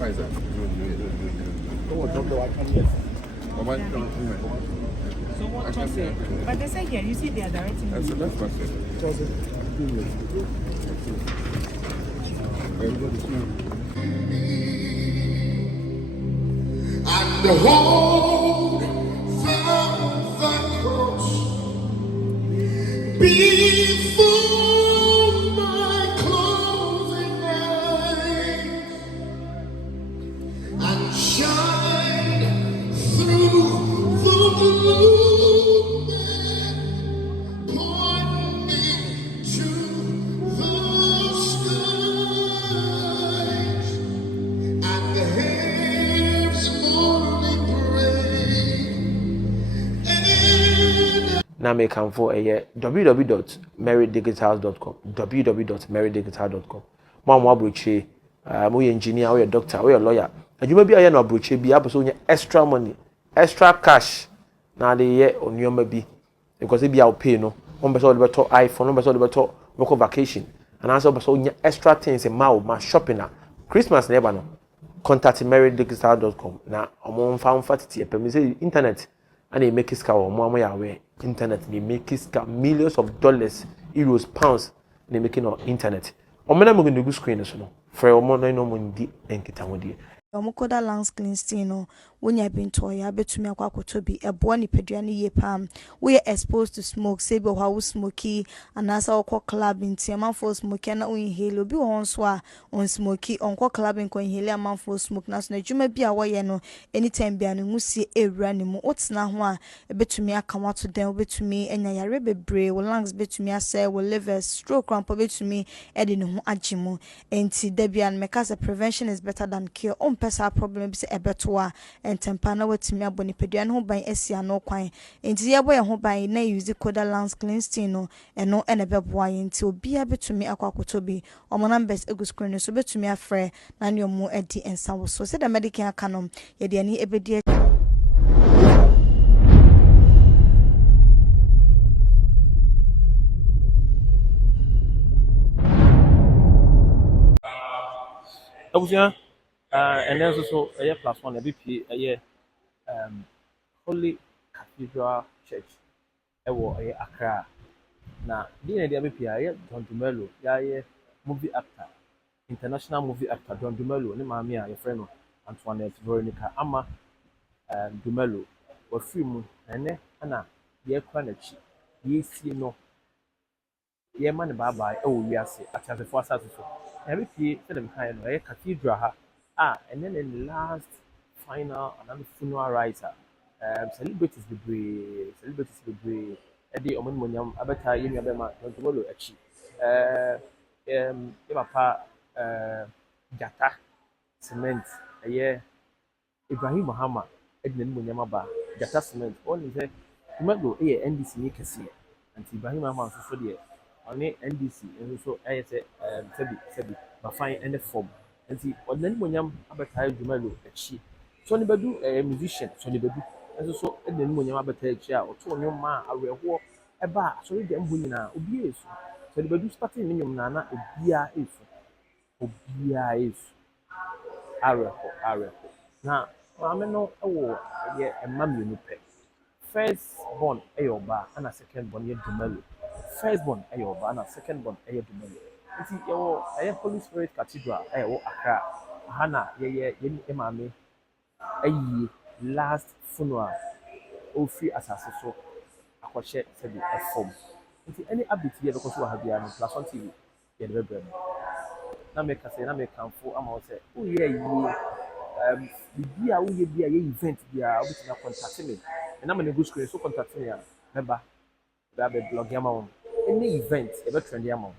Why is that? Oh, drop the white one, yes. So what was it? But they say here, you see they are directing That's you. that's what it. And the hold from the cross before my closing eyes and shine through the gloom that point me to the skies and the heaven's morning praise. Now make come for a www.marydigitals.com www.marydigitals.com. Mom abroche we engineer, we doctor, we lawyer. And you may be a no abroche be able extra money, extra cash. Now the year on your maybe because it be our pay no. One person the better iPhone, one person the better work vacation. And also person extra things in my shopping Christmas never no. Contact marydigitals.com. Now I'm found fatty permission internet. And they make it scar more away internet. They make it scar millions of dollars, euros, pounds. They making on internet. Or when I'm going to go screen so no. For a moment, no money di enkita Omukoda 𝐁𝐚𝐝𝐮 no wonya binto ya betumi akwakoto bi ebo ni pedua ne ye pam we exposed to smoke say be how smoky anasa okọ club nti amanfo smoky na inhale obi won so a on smoky onko club nko inhale amanfo smoke na so na dwuma bi a woye no anytime bia no ngusie ewura ne mu otena ho a betumi akamato den betumi enya yare bebre wo lungs betumi asɛ wo liver stroke cramp betumi ede ne ho agimu enti da bia no meka say prevention is better than cure pesa problem se ebetoa entempa na watimi aboni pedua no ban asia no kwan enti ye boye ho ban na use koda 𝐁𝐚𝐝𝐮 no eno ene beboa enti obia betumi akwakoto bi omo numbers egu screen so betumi afre na ne omo edi ensa wo so se the medical akanom ye de ani ebedi and then also a plus one a BP a year Holy Cathedral Church a Accra. Now, the BP John Dumelo, movie actor, international movie actor John Dumelo, ne mamia, your friend Antoinette Veronica Ama Dumelo, or film and Anna, dear Quanachi, ye see no. Ye man bye oh yes, at the first so. Every year, them kind of a cathedral. And then in the last final, another funeral writer, celebrities be brave. Eddie Omunmunyam, Abata, Yemi Abema, Tomolo, Echi. Papa, Gata, Cement, a year, Ibrahim Muhammad, Edmund Munyamaba, Gata Cement, all is a Tomolo, NDC, Nikasi, and Ibrahim Muhammad, so dear. Only NDC, and also I say, Sebi, but fine any form. And see, or then when I'm advertised Dumelo, a she. Sonnie Badu, a musician, Sonnie Badu, and so then when you're advertised, or to your ma, a real war, a bar, so you can win now, obvious. Sonnie Badu starting minimum nana, a beer is. Areko. Now, I know a war, a mammy you pay. First born a yoba and a second born yet Dumelo. First born a yoba and a second born a Dumelo. It's your Holy Spirit Cathedral, Accra, Hana, Emame, a last funeral, all free as a so, a crochet, said a form. Into any update here because we have the plus on TV, get the bread. Now make us say, now make come for amount say, oh yeah, the beer, oh yeah, event, yeah, which is contact me. And I'm in a good screen, so contact me, remember, that be blog amount. Any event, ever trendy amount.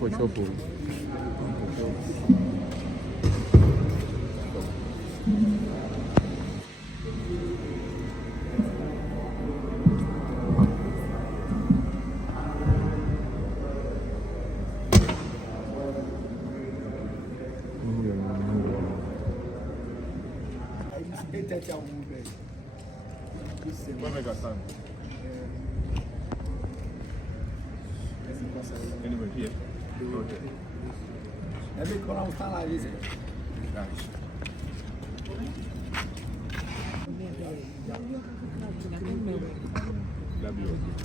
for trouble. Anyway, here. Okay. Every corner of town, I visit. Nice. That'd be okay.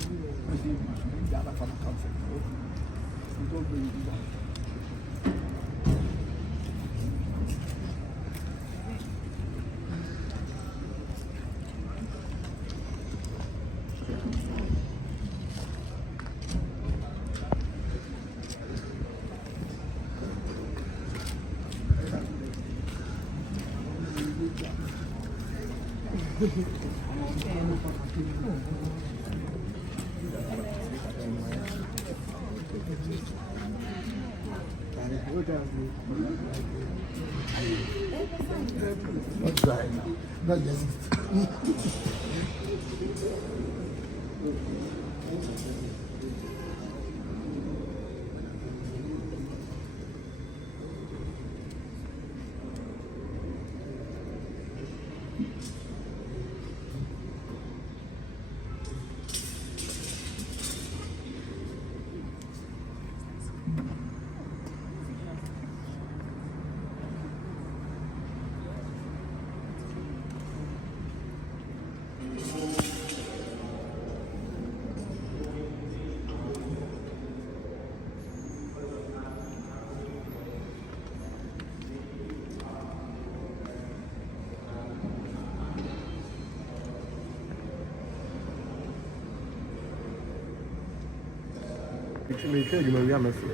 Not dry, not just. Me tell you, we are messing.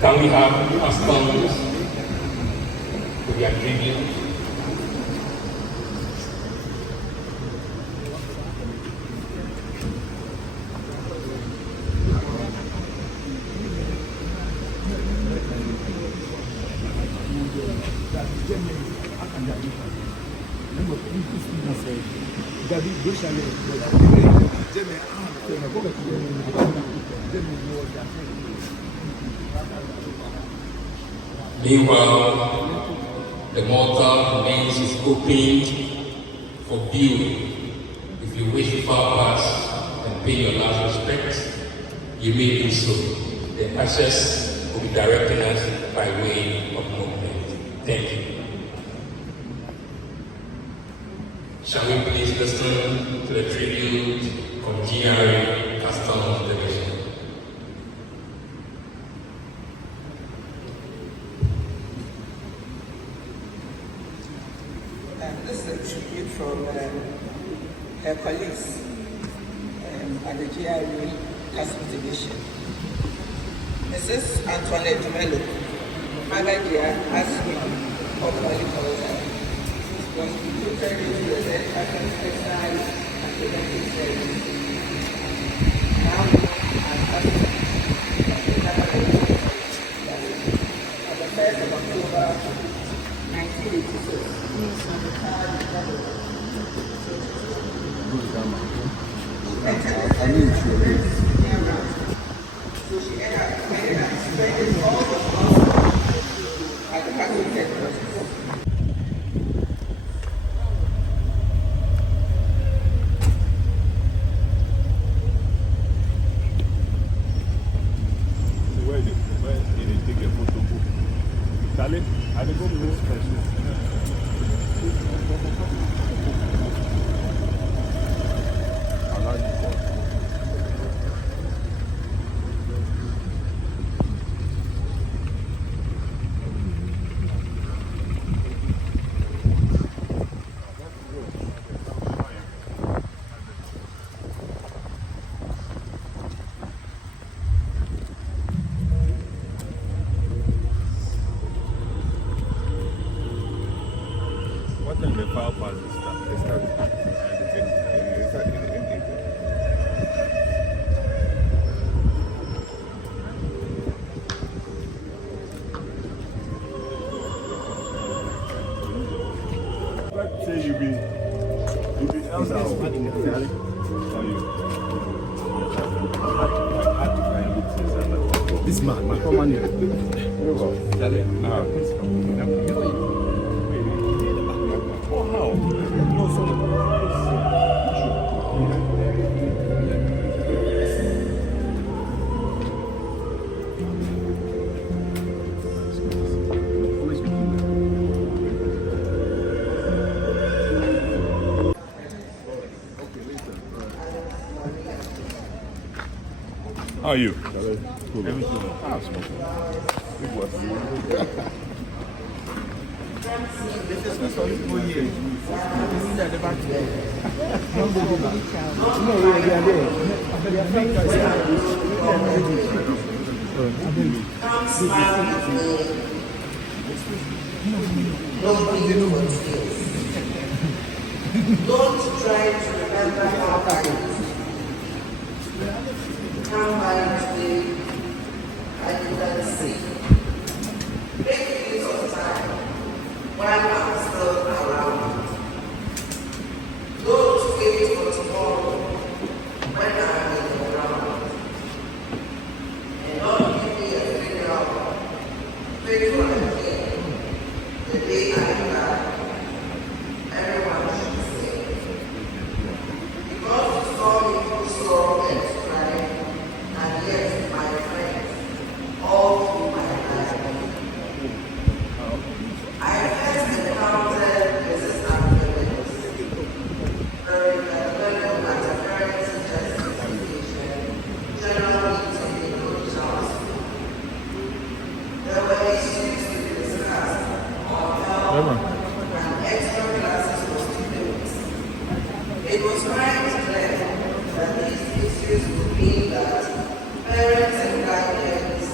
Can we have customs to their tribute? Meanwhile, the mortar remains is opened for viewing. If you wish to pass and pay your last respects, you may do so. The ashes will be directing us by way of movement. Thank you. Shall we please listen to the tribute from GRA Customs Division? This is a tribute from her colleagues at the GRA Customs Division. Mrs. Antoinette Dumelo, Mother dear, asked me of Holy was recruited into the Red Customs Exercise and Preventive Service. Now, as on the 1st of October 1986, on the card so she ended up spending all the costs at the customs headquarters. This man, my former name. How are you? Cool. Everything. Ah, smoking. It was. Don't try to remember how bad it is. Come by today, and you can see. Make use of time while I'm still around. It was quite clear that these issues would mean that parents and guardians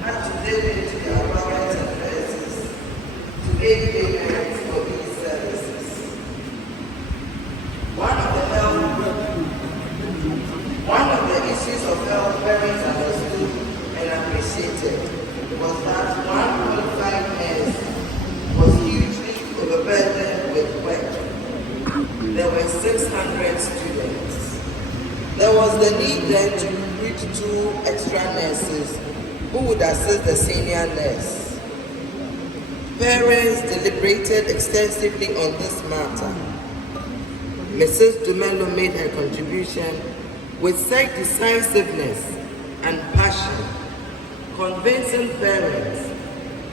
had to dip into their pockets and purses to make payments for these services. One of the issues of health parents understood and appreciated was that one qualified nurse was hugely overburdened with work. There were 600 students. There was the need then to recruit 2 extra nurses who would assist the senior nurse. Parents deliberated extensively on this matter. Mrs. Dumelo made her contribution with such decisiveness and passion, convincing parents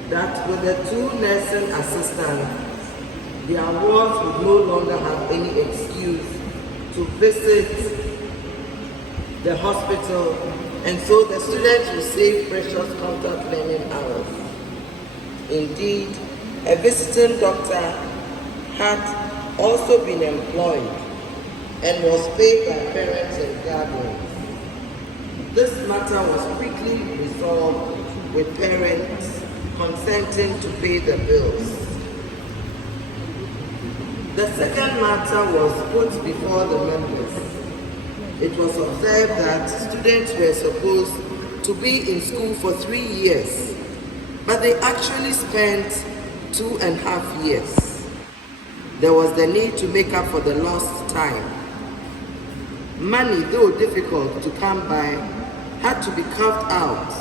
that with the 2 nursing assistants, their wards would no longer have any excuse to visit the hospital, and so the students will save precious contact learning hours. Indeed, a visiting doctor had also been employed and was paid by parents and guardians. This matter was quickly resolved with parents consenting to pay the bills. The second matter was put before the members. It was observed that students were supposed to be in school for 3 years, but they actually spent 2.5 years. There was the need to make up for the lost time. Money, though difficult to come by, had to be carved out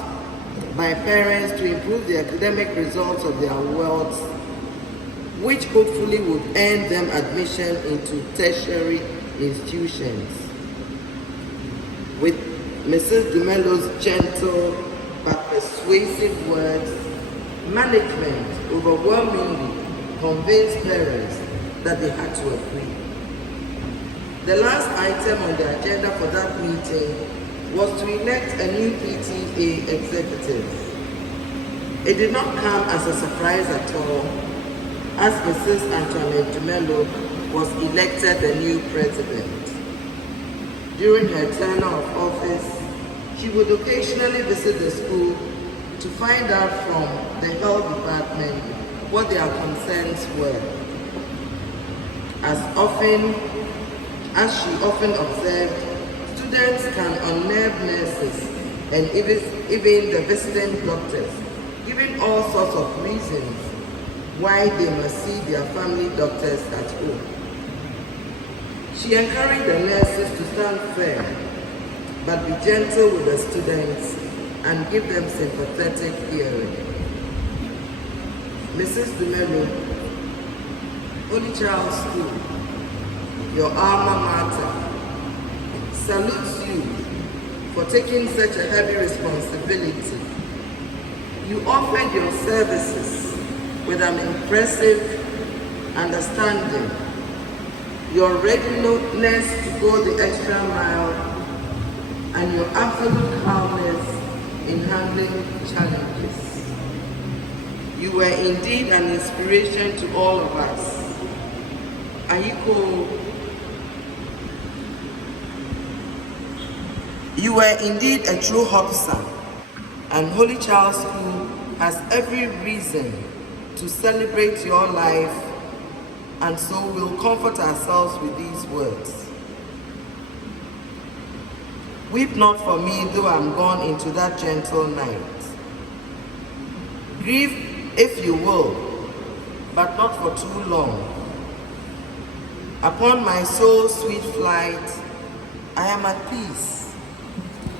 by parents to improve the academic results of their wards, which hopefully would earn them admission into tertiary institutions. With Mrs. Dumelo's gentle but persuasive words, management overwhelmingly convinced parents that they had to agree. The last item on the agenda for that meeting was to elect a new PTA executive. It did not come as a surprise at all, as Mrs. 𝐁𝐚𝐼𝐻 Dumelo was elected the new president. During her tenure of office, she would occasionally visit the school to find out from the health department what their concerns were. As she often observed, students can unnerve nurses and even the visiting doctors, giving all sorts of reasons why they must see their family doctors at home. She encouraged the nurses to stand firm, but be gentle with the students and give them sympathetic hearing. Mrs. Dumelo, Holy Child School, your alma mater, salutes you for taking such a heavy responsibility. You offered your services with an impressive understanding, your readiness to go the extra mile, and your absolute calmness in handling challenges. You were indeed an inspiration to all of us. You were indeed a true Hopsa, and Holy Child School has every reason to celebrate your life, and so we'll comfort ourselves with these words. Weep not for me, though I'm gone into that gentle night. Grieve if you will, but not for too long. Upon my soul's sweet flight, I am at peace,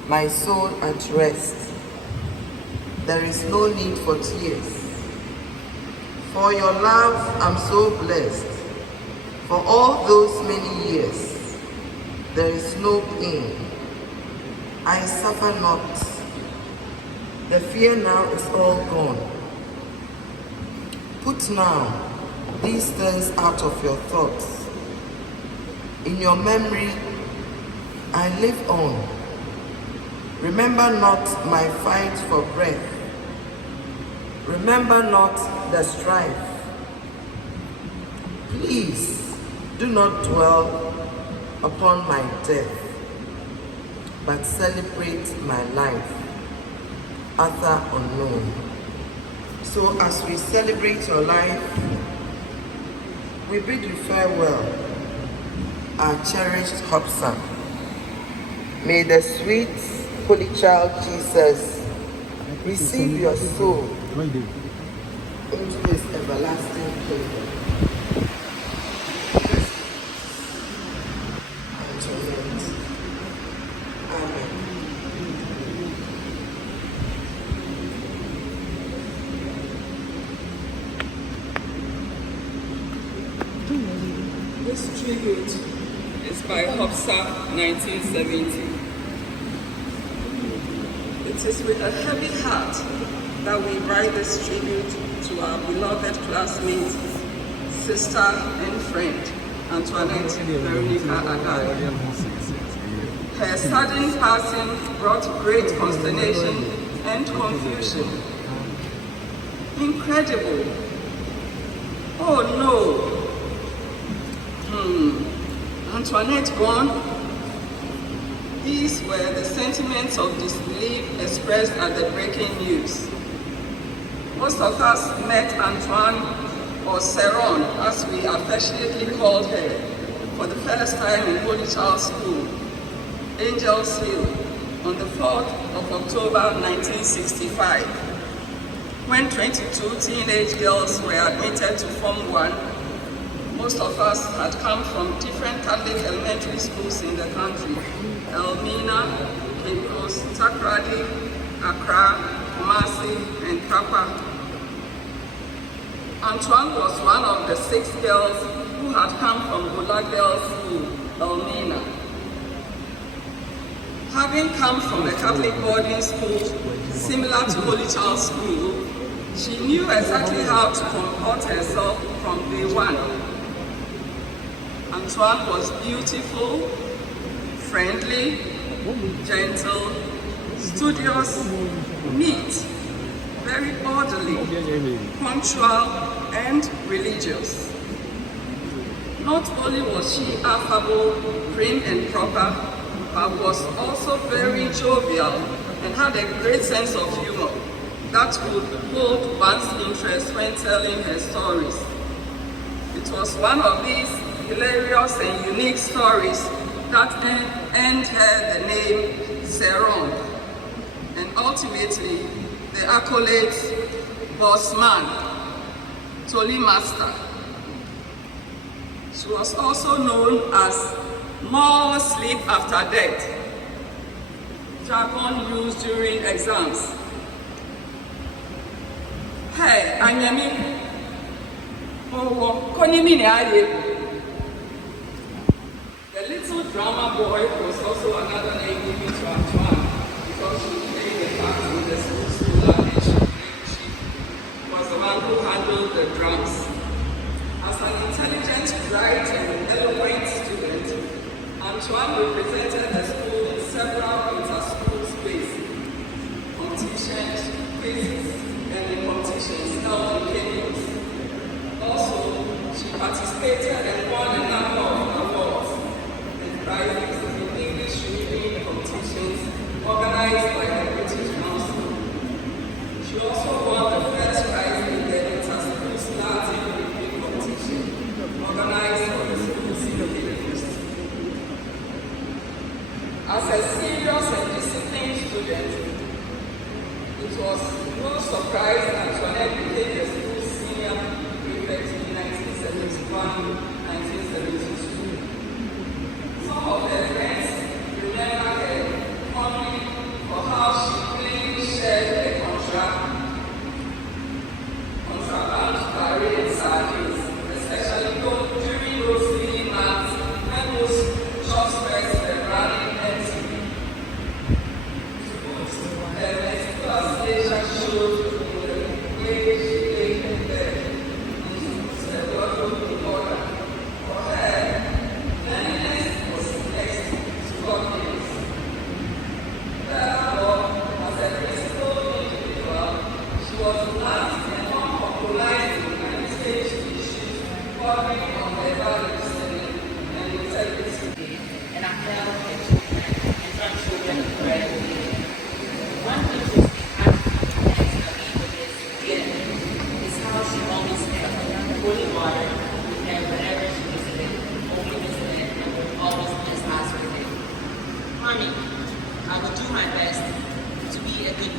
my soul at rest. There is no need for tears. For your love, I'm so blessed. For all those many years, there is no pain. I suffer not. The fear now is all gone. Put now these things out of your thoughts. In your memory, I live on. Remember not my fight for breath. Remember not the strife. Please do not dwell upon my death, but celebrate my life, other unknown. So as we celebrate your life, we bid you farewell, our cherished Hopsa. May the sweet Holy Child Jesus receive your soul into his everlasting kingdom. Amen. This tribute is by Hopsa 1970. It is with a heavy heart that we write this tribute to our beloved classmate, sister and friend, Antoinette Veronica Adai. Her sudden passing brought great consternation and confusion. Incredible. Oh no. Antoinette gone? These were the sentiments of disbelief expressed at the breaking news. Most of us met Antoine, or Seron, as we affectionately called her, for the first time in Holy Child School, Angels Hill, on the 4th of October 1965, when 22 teenage girls were admitted to Form 1. Most of us had come from different Catholic elementary schools in the country: Elmina, Cape Coast, Takoradi, Accra, Kumasi, and Kapa. Antoine was one of the 6 girls who had come from Bola Girls School, Elmina. Having come from a Catholic boarding school similar to Holy Child School, she knew exactly how to comport herself from day one. Antoine was beautiful, friendly, gentle, studious, neat, very orderly, punctual, and religious. Not only was she affable, prim, and proper, but was also very jovial and had a great sense of humor that could hold one's interest when telling her stories. It was one of these hilarious and unique stories that earned her the name Seron, and ultimately the accolades Bossman, Tolly Master. She was also known as more sleep after death, jargon used during exams. Hey, Anyami, oh, Konimi Aye. The little drama boy was also another name given to Antoine because she played a part in the school and she was the one who handled the drums. As an intelligent, bright, and eloquent student, Antoine represented the school in several inter-school spaces, competitions, quizzes, and in competitions held in Cape Coast. Also, she participated and won a number of awards and prizes in English reading competitions organized by the British Council. She also won the first prize in the inter-school Latin review competition organized for the schools in Cape Coast. As a serious and disciplined student, it was no surprise that Antoinette became the school's senior prefect in 1971-1972. Some of her friends remember her fondly for how she cleanly shared the contraband parade sardines, especially during those silly months when those shop spreads were running empty. Her meticulous leisure showed in the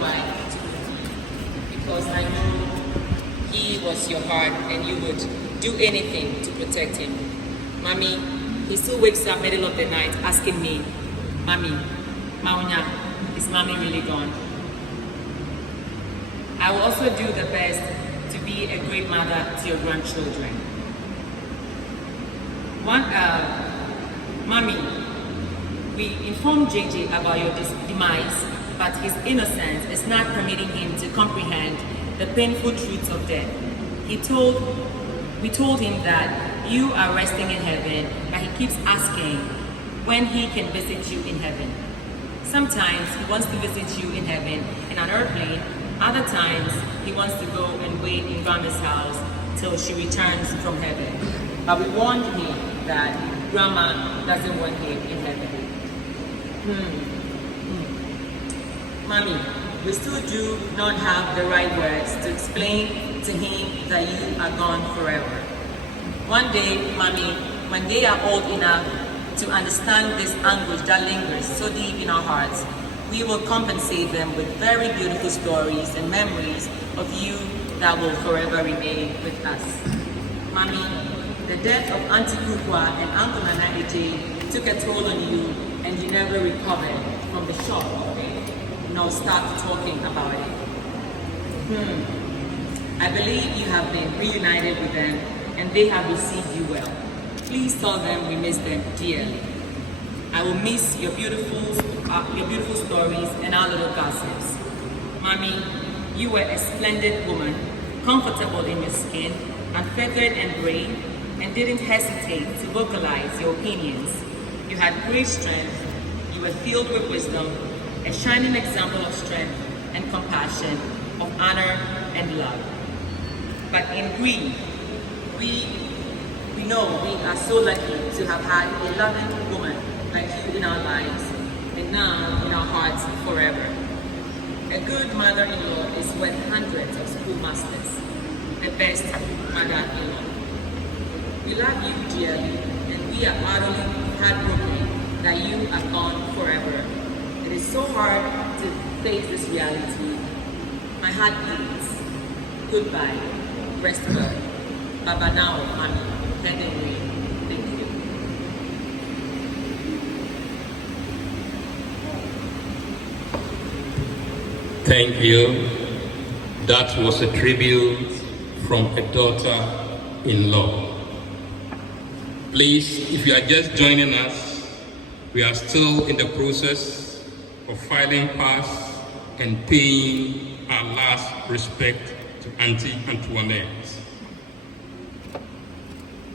wife to because I know he was your heart and you would do anything to protect him. Mommy, he still wakes up middle of the night asking me, Mommy, Maunya, is Mommy really gone? I will also do the best to be a great mother to your grandchildren. Mommy, we informed JJ about your demise, but his innocence is not permitting him to comprehend the painful truths of death. We told him that you are resting in heaven, but he keeps asking when he can visit you in heaven. Sometimes he wants to visit you in heaven in an airplane. Other times he wants to go and wait in Grandma's house till she returns from heaven. But we warned him that Grandma doesn't want him in heaven. Mommy, we still do not have the right words to explain to him that you are gone forever. One day, Mommy, when they are old enough to understand this anguish that lingers so deep in our hearts, we will compensate them with very beautiful stories and memories of you that will forever remain with us. Mommy, the death of Auntie Kukwa and Uncle Nana AJ took a toll on you and you never recovered from the shock of it, nor start talking about it. I believe you have been reunited with them and they have received you well. Please tell them we miss them dearly. I will miss your beautiful stories and our little gossips. Mommy, you were a splendid woman, comfortable in your skin, unfeathered and brave, and didn't hesitate to vocalize your opinions. You had great strength, you were filled with wisdom, a shining example of strength and compassion, of honor and love. But in grief, we know we are so lucky to have had a loving woman like you in our lives, and now in our hearts forever. A good mother-in-law is worth hundreds of schoolmasters, the best mother-in-law. We love you dearly, and we are utterly heartbroken that you are gone forever. It is so hard to face this reality. My heart bleeds. Goodbye. Rest well. Baba now, Mommy. Head and way. Thank you. Thank you. That was a tribute from a daughter-in-law. Please, if you are just joining us, we are still in the process of filing pass and paying our last respect to Auntie Antoinette.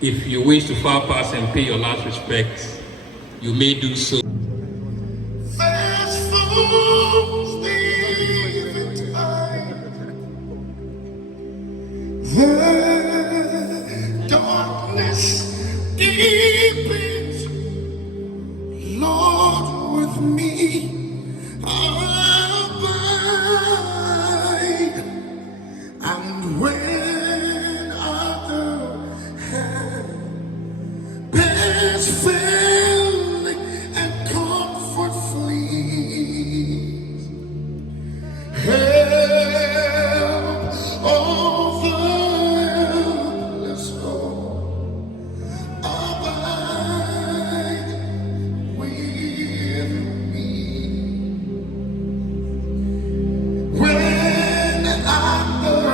If you wish to file pass and pay your last respect, you may do so. Fast falls the eventide. The darkness deepens. Lord, with me abide. And when other hands fail and comfort flees, help of the helpless soul abide with me. When other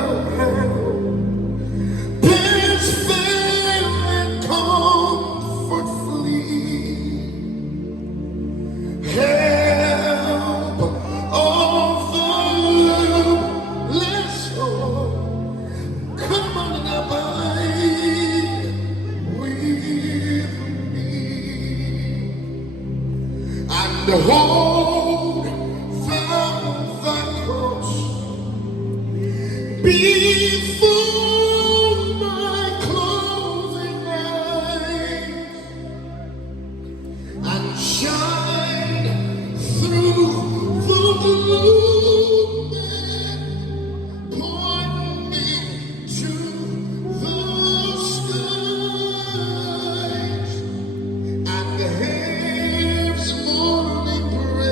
hands fail and comfort flee, help of the helpless soul, come on and abide with me, and hold thou thy cross before my closing eyes, and shine through the gloom and point me to the skies, and the heaven's morning praise.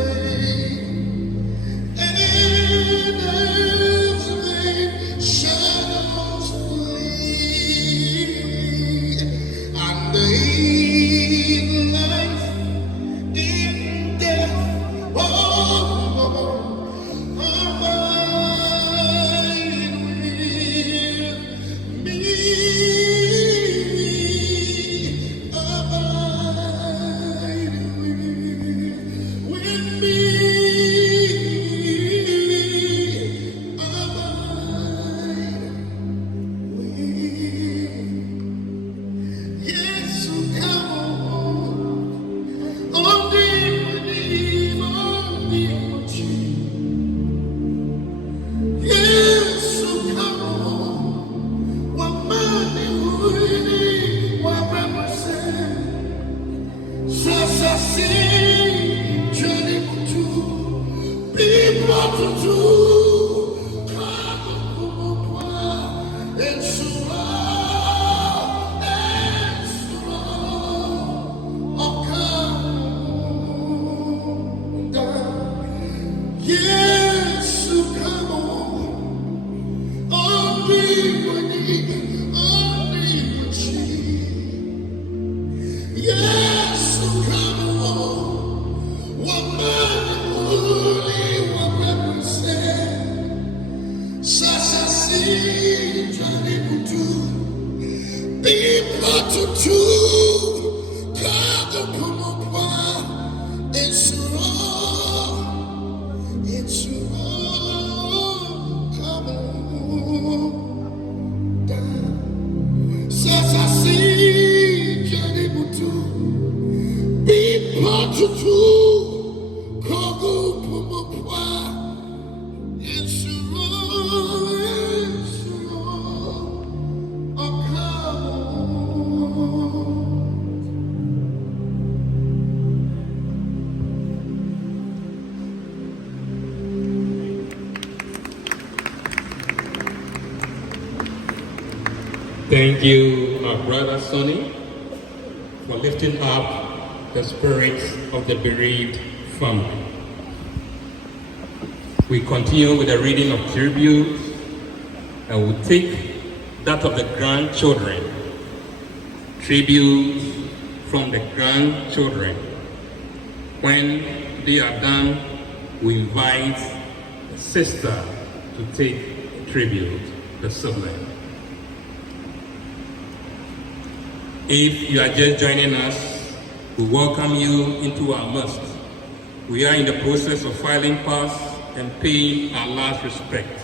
in life, in death, abide with me. Abide with me. Yes, come on, yes, come on, what money would what represent? Sasasi, Johnny to be brought to do. Yes, come on, only what you. Yes, come on, what man what represent? Sasasi, Johnny to be brought to do. God, come on, it's wrong. It's wrong, come on down. Says I see Johnny Butu, be part to two, Kogo Pumapwa. It's wrong, oh come on. Thank you, our brother Sonnie, for lifting up the spirits of the bereaved family. We continue with the reading of tributes, and we'll take that of the grandchildren. Tributes from the grandchildren. When they are done, we invite the sister to take tribute, the sibling. If you are just joining us, we welcome you into our midst. We are in the process of filing pass and paying our last respect.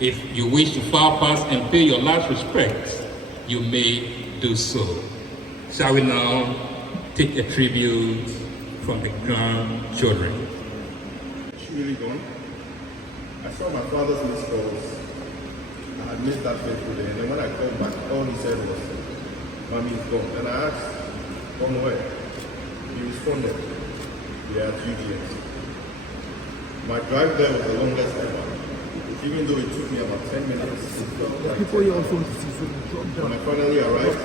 If you wish to file pass and pay your last respect, you may do so. Shall we now take a tribute from the grandchildren? She really gone? I saw my father's missed calls. I had missed that fateful day, and then when I called back, all he said was, Mommy's gone. And I asked, on where? He responded, yeah, 2 years. My drive there was the longest ever, even though it took me about 10 minutes. Before you also see When I finally arrived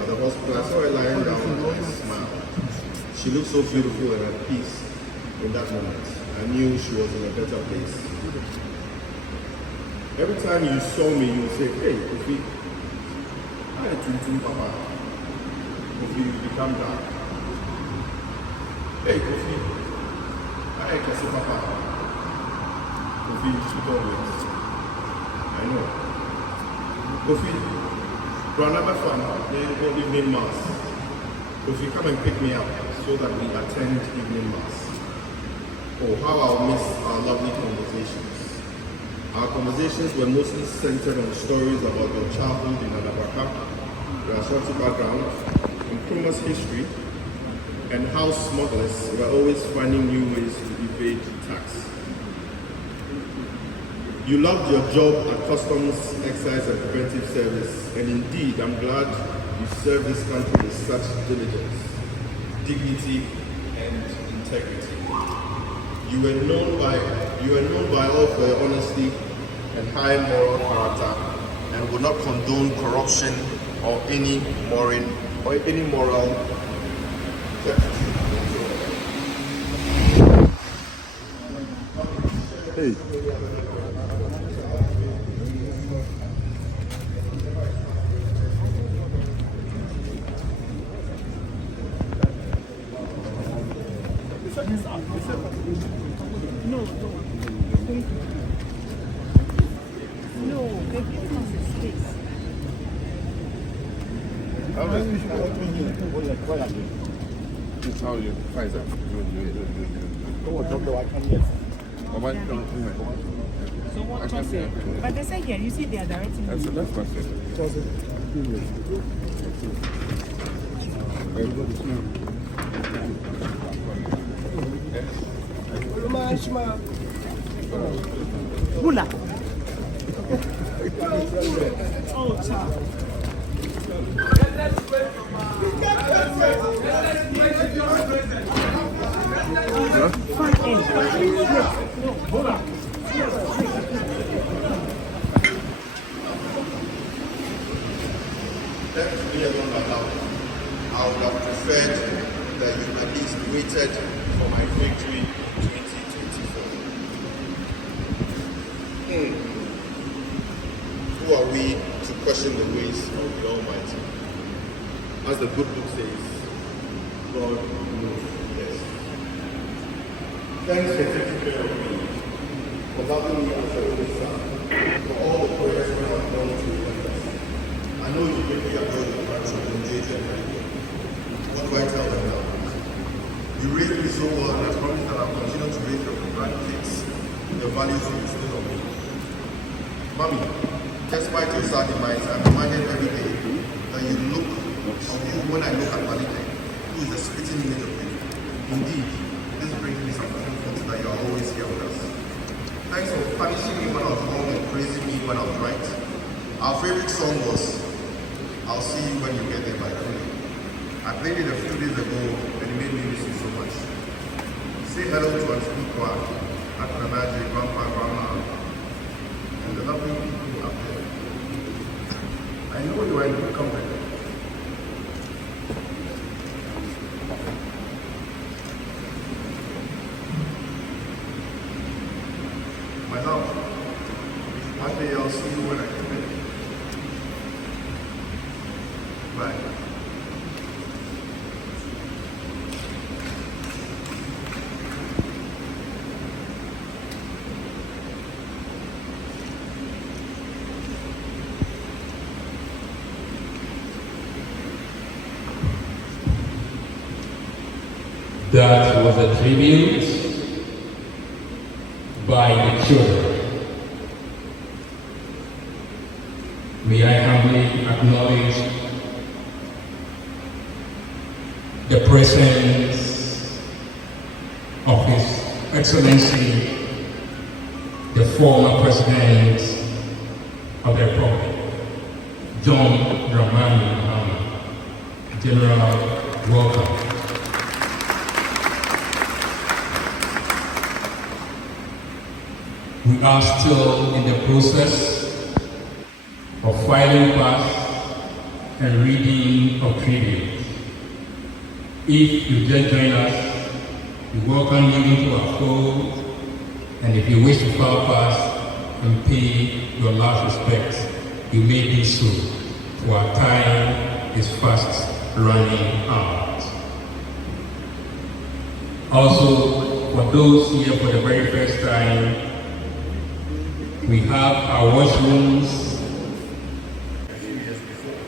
at the hospital, I saw her lying down and I smiled. She looked so beautiful and at peace in that moment. I knew she was in a better place. Every time you saw me, you would say, hey, Kofi, I Tum Papa. Kofi, you become dark. Hey, Kofi, I Kasi Papa. Kofi, you should always. I know. Kofi, Brother Fan, they go evening mass. Kofi, come and pick me up so that we attend evening mass. Oh, how I'll miss our lovely conversations. Our conversations were mostly centered on stories about your childhood in Adabaka, your Ashanti background, Nkrumah's history, and how smugglers were always finding new ways to evade tax. You loved your job at Customs, Excise and Preventive Service, and indeed, I'm glad you served this country with such diligence, dignity, and integrity. You were known by all for your honesty and high moral character, and would not condone corruption or any moral theft. Hey. No, no. No, they've given us a space. It's how you find that. So what was it? But they say here, you see they are directing That's you. the left one. Bula. Oh, child. That is me alone allowed. I would have preferred that you at least waited for my victory in 2024. Who are we to question the ways of the Almighty? As the good book says, God knows best. Thanks for taking care of me, for loving me as a only son, for all the prayers we have done to remember. I know you give me a bird of grandchildren in JJ and Michael. What do I tell them now? You raised me so well, and I promise that I'll continue to raise your grandkids in the values you instill on me. Mommy, despite your sad demise, I'm reminded every day that you look of you when I look at Malite, who is the spitting image of you. Indeed, this brings me some comfort that you are always here with us. Thanks for punishing me when I was wrong and praising me when I was right. Our favorite song was I'll See You When You Get There by Sonnie. I played it a few days ago and it made me miss you so much. Say hello to Auntie Kwa, Akanamaji, Grandpa, Grandma, and the lovely people up there. I know you are in good company. My love, one day I'll see you when I come in. Bye. That was a tribute by the children. May I humbly acknowledge the presence of His Excellency, the former President of the Republic, John Dramani Mahama. General, welcome. We are still in the process of filing past and reading of tribute. If you just join us, we welcome you into our fold, and if you wish to file past and pay your last respects, you may do so, for our time is fast running out. Also, for those here for the very first time, we have our washrooms. A few years before.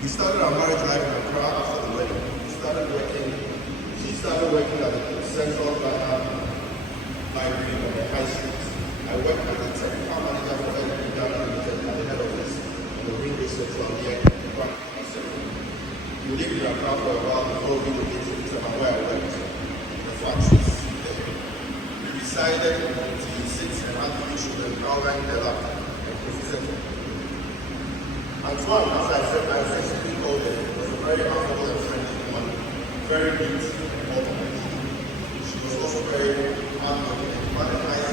We started our marriage life in Accra after the wedding. She started working at the Central Ghana Library on the High Street. I worked as a technical manager for LP Ghana Limited at the head office on the Ring Research near Accra. We lived in Accra for a while before we relocated to where I worked, the factories. We decided to sit and have 3 children, Alvin, Della, and Professor. Antoine, as I said, I essentially called her, was a very affable and friendly woman, very neat and organized. She was also very hardworking and had a nice